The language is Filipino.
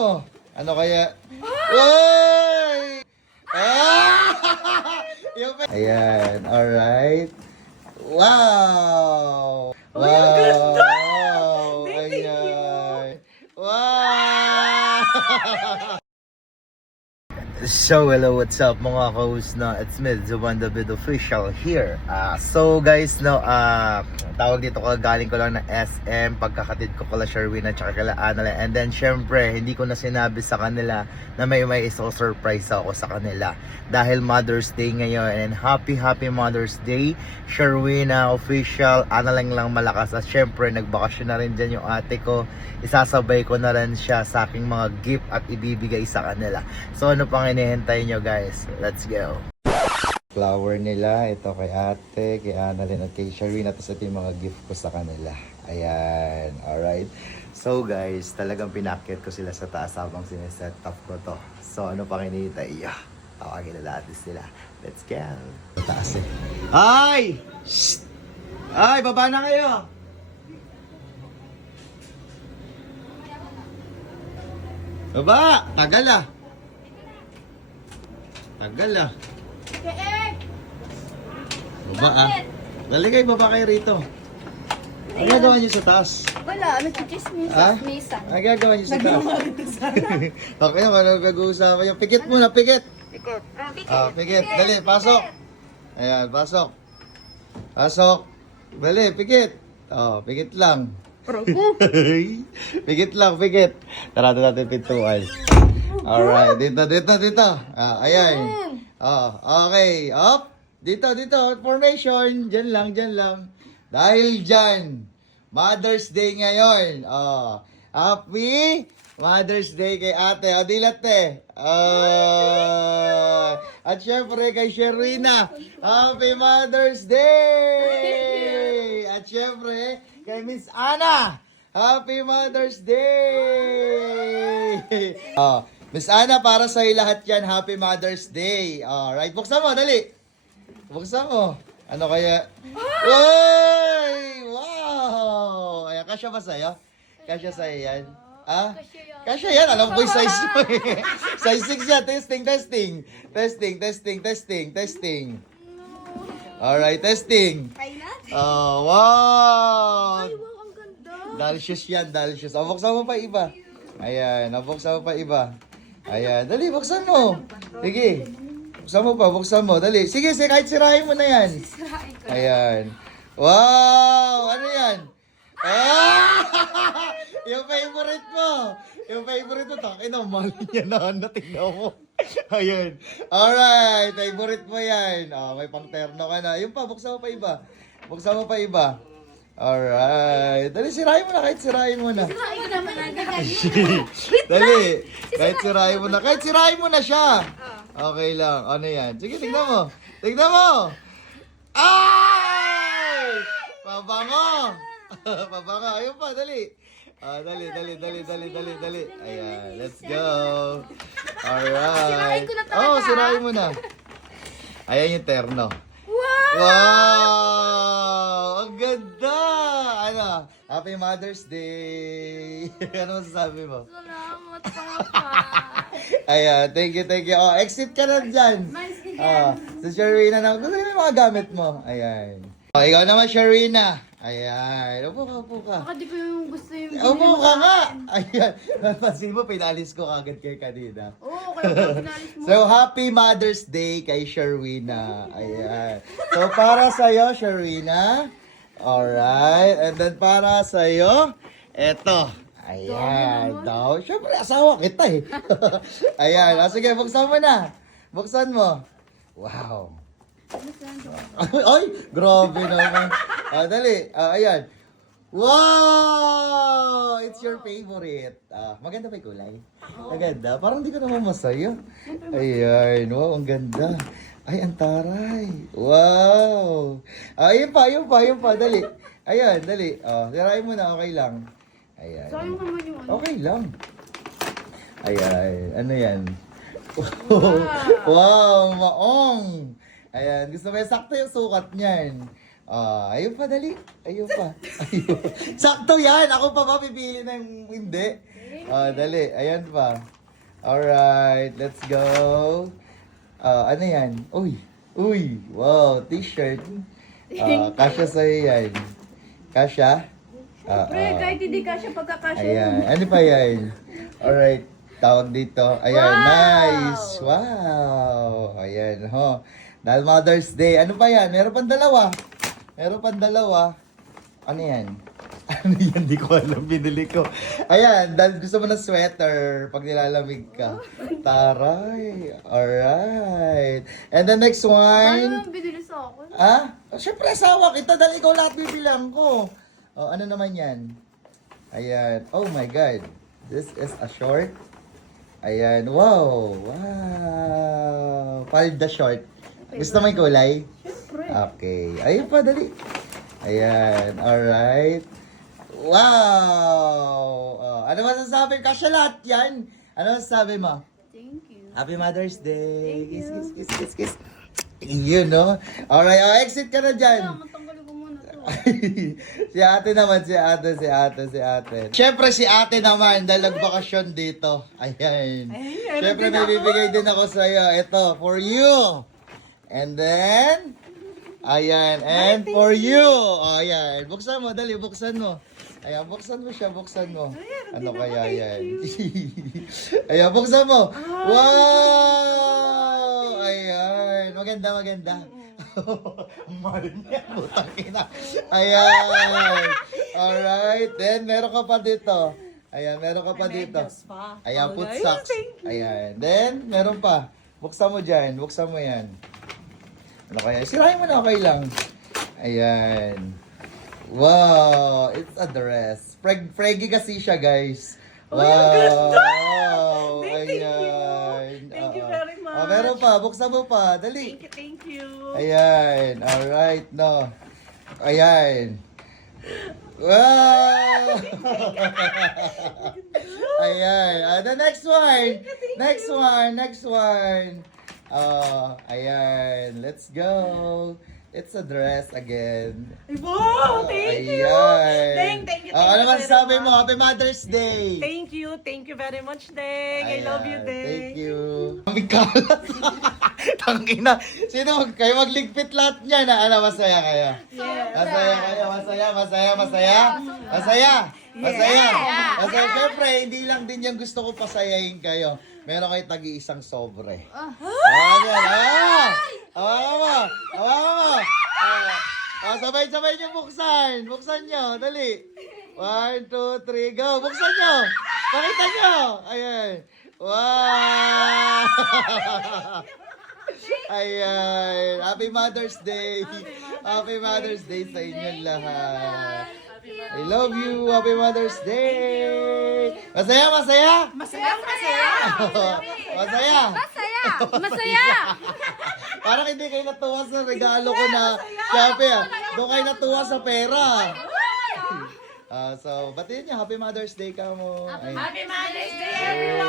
mo? Ano kaya? Uy! Ah! Ayan, alright. Wow! Wow! Ayan. Wow! So, hello, what's up mga ka-host na it's me, Zuban David Official here. So guys, no, tawag dito ko, galing ko lang na SM, pagkakatid ko kala Sherwin at saka kala Annalyn. And then syempre, hindi ko na sinabi sa kanila na may iso-surprise ako sa kanila. Dahil Mother's Day ngayon, and happy Mother's Day, Sherwin Official, Annalyn lang malakas. At syempre, nagbakasyon na rin dyan yung ate ko. Isasabay ko na rin siya sa aking mga gift at ibibigay sa kanila. So ano pang hinihintay nyo guys? Let's go! Flower nila, ito kay ate, kay Annalyn at kay Sherwin. At ito yung mga gift ko sa kanila. Ayan, alright. So guys, talagang pinakit ko sila sa taas habang sineset up ko to. So ano pang hinihintay? Tawagin na natin sila. Let's go! Sa taas eh. Ay! Shhh! Ay, baba na kayo! Baba! Tagal ah! Tagal ah! Baba ah! Dali kayo, baba kayo rito. Ang gagawa niyo sa taas? Wala, nagchichismis Ha? sa mesa. Ang gagawa niyo sa taas? Okay naman, ano gag-uusapan niyo? Pikit muna, pikit! Pikit. Pikit. Dali, pasok! Ayan, pasok! Pasok! Dali, pikit! Pikit lang. Pikit lang, pikit. Tara natin pintuan. Alright, dito. Ayan. Okay. Up. Dito. Formation. Diyan lang. Dahil dyan, Mother's Day ngayon. Happy Mother's Day kay ate. Dilate. At syempre kay Sherwina. Happy Mother's Day! At syempre, kay Miss Ana. Happy Mother's Day! Miss Ana, para sa lahat yan, Happy Mother's Day. Alright, buksan mo, dali. Buksan mo. Ano kaya? Uy! Wow! Ayan, kasya ba sa'yo? Kasya sa'yo yan? Kasya yan. Alam ko yung size mo eh. Size 6 yan. Testing. Alright, testing. Wow! Ay, wow, ang ganda. Delicious yan. Buksan mo pa iba. Ayan, buksan mo pa iba. Ayan, dali, buksan mo. Sige. Buksan mo. Dali. Sige, kahit sirahin mo na yan. Ayan. Wow! Ano yan? Yung favorite mo. Takin na, mahal niya na. Tingnan mo. Ayan. Alright, favorite mo yan. May pang-terno ka na. Yung pa, buksan mo pa iba. Alright. Dali, sirahin mo na. Kahit sirahin mo na. Ay, naman ang ganda. Dali. Kahit sirahin mo na siya. Okay lang. Ano yan? Sige, tignan mo. Ay! Pabango. Ayun pa, dali. Dali. Ayan, let's go. Alright. Sirahin ko na talaga, Sirahin mo na. Ayan yung terno. Wow! Ang ganda! Ano? Happy Mother's Day! Ano masasabi mo? Salamat papa. Ayan, thank you. Exit ka na dyan. Sa Sherwina na. Gusto mo yung mga gamit mo. Ayan. Ikaw naman, Sherwina. Ayan. Upo ka. Baka di ko yung gusto yung Upo ka nga! Ayan. Napansin mo, pinalis ko kagad kay kanina. Oo, kaya pag pinalis mo. So, happy Mother's Day kay Sherwina. Ayan. So, para sa'yo, Sherwina. Alright. And then, para sa'yo, eto. Ayan. Daw. Siyempre, asawa kita eh. Ayan. Sige, buksan mo na. Buksan mo. Wow. Ay, grabe naman. Dali. Ayan. Wow! It's your favorite. Maganda ba yung kulay? Maganda. Parang di ko naman masaya. Ayan. Wow, ang ganda. Ay, ang taray. Wow. Ayun pa. Dali. Ayan, dali. Tirahin mo na. Okay lang. Ayan. Sayang naman yung ano. Okay lang. Ayan. Ano yan? Wow, maong. Ayan. Gusto mo yung sakto yung sukat niyan. Ayun pa, dali. Ayun pa. Sakto yan. Ako pa ba pipili ng hindi? Dali. Ayan pa. Alright, let's go. Ano yan? Uy. Wow, t-shirt. Kasya sa'yo yan. Kasya? Pre, kahit hindi ka siya pagkakasya. Ayan. Ano pa yan? Alright. Tawag dito. Ayan. Wow! Nice. Wow. Ayan. Ho. Dahil Mother's Day. Ano pa yan? Meron pang dalawa. Ano yan? Ano yan? Di ko alam. Binili ko. Ayan. Dahil gusto mo ng sweater pag nilalamig ka. Taray. Alright. And the next Ano one. naman binili sa akin? Siyempre asawa kita dahil ikaw lahat bibilang ko. Ano naman yan? Ayan. Oh my God. This is a short. Ayan. Wow. Palda short. Gusto mo yung kulay? Siyempre. Okay. Ayun pa, dali. Ayan. Alright. Wow. Ano masasabi? Kasya lahat yan. Ano masasabi mo? Thank you. Happy Mother's Day. Thank you. Kiss. You know? Alright, exit ka na dyan. Matanggalin ko muna to. Si ate naman, si ate. Siyempre si ate naman, dahil nagbakasyon dito. Ayan. Siyempre may bibigay din ako sa iyo. Ito, for you. And then, ayan. And for you. Ayan. Buksan mo, dali, buksan mo. Ayan, buksan mo siya, buksan mo. Ano kaya yan? Ayan, buksan mo. Wow! Ayan. Maganda. Mahal niya, butang ina. Ayan. Alright. Then, meron ka pa dito. Ayan, meron ka pa dito. Ayan, put socks. Ayan. Then, meron pa. Buksan mo dyan. Buksan mo yan. Ano kaya? Sirahin mo na, okay lang. Ayan. Wow. It's a dress. Freggy kasi siya, guys. Wow. Thank you. Ayan. Thank you very much. Meron pa. Buksan mo pa. Dali. Thank you. Ayan. Alright, no. Ayan. Wow! Ayan. The next one. Next one. Ayan. Let's go. It's a dress again. Wow! Thank you. Ayan. Thank you. Ano very masasabi much. mo? Happy Mother's Day! Thank you very much, Deng. I love you, Ayan, Deng. Thank you. Ang kalat. Tangina. Sino? Kayo magligpit lahat niyan. Ano, masaya kayo? Yes. Masaya kayo. Masaya. Siyempre, hindi lang din yung gusto ko pasayahin kayo. Meron kayo tagi-isang sobre. Sabay-sabay nyo buksan. Buksan nyo. Dali. 1, 2, 3, go. Buksan nyo. Pakita nyo. Ayan. Wow. Ayan. Happy Mother's Day. Happy Mother's Day sa inyong lahat. I love you. Happy Mother's Day. Masaya. Masaya. Masaya! Parang hindi kayo natuwa sa regalo ko na Shopee. Doon kayo natuwa sa pera. So, batiin niyo. Happy Mother's Day ka mo. Happy Mother's Day, everyone.